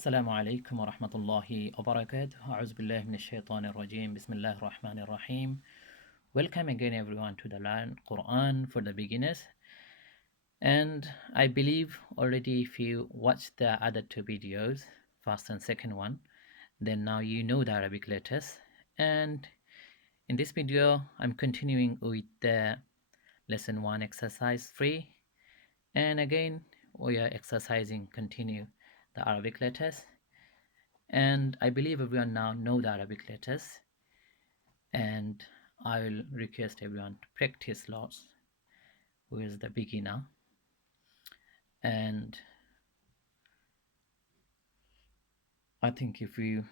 Assalamu alaikum wa rahmatullahi wa barakatuh. A'udhu billahi minash shaitanir rajim. Bismillahir rahmanir rahim. Welcome again everyone to the Learn Qur'an for the beginners. And I believe already if you watched the other two videos, first and second one, then now you know the Arabic letters. And in this video, I'm continuing with the lesson 1 exercise 3. And again, we are exercising continue the Arabic letters. And I believe everyone now know the Arabic letters, and I will request everyone to practice lots who is the beginner. And I think if you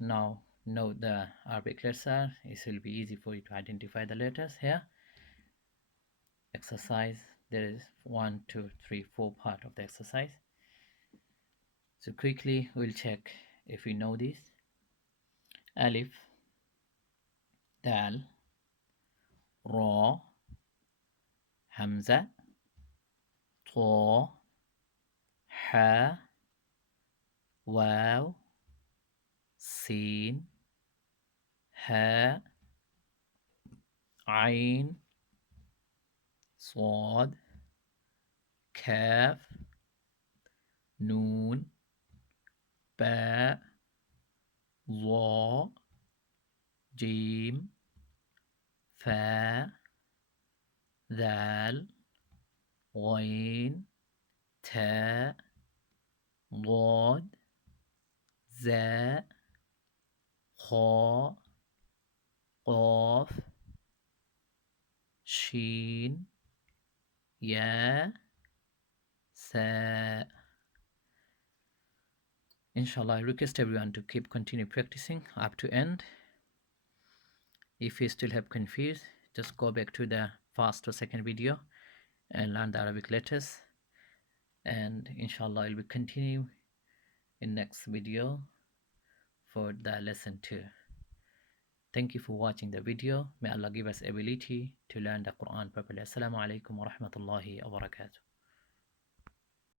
now know the Arabic letters, it will be easy for you to identify the letters here. Exercise, there is 1, 2, 3, 4 part of the exercise. So quickly we'll check if we know this. Alif, Dal, Ra, Hamza, طا حاء واو سين هاء عين صاد كاف نون باء ظاء جيم فاء ذال غين تاء ضاد زاء خاء قاف شين ياء ساء. Inshallah, I request everyone to continue practicing up to end. If you still have confused, just go back to the first or second video and learn the Arabic letters. And inshallah, I will continue in next video for the lesson 2. Thank you for watching the video. May Allah give us ability to learn the Quran properly. Assalamu alaikum wa rahmatullahi wa barakatuh.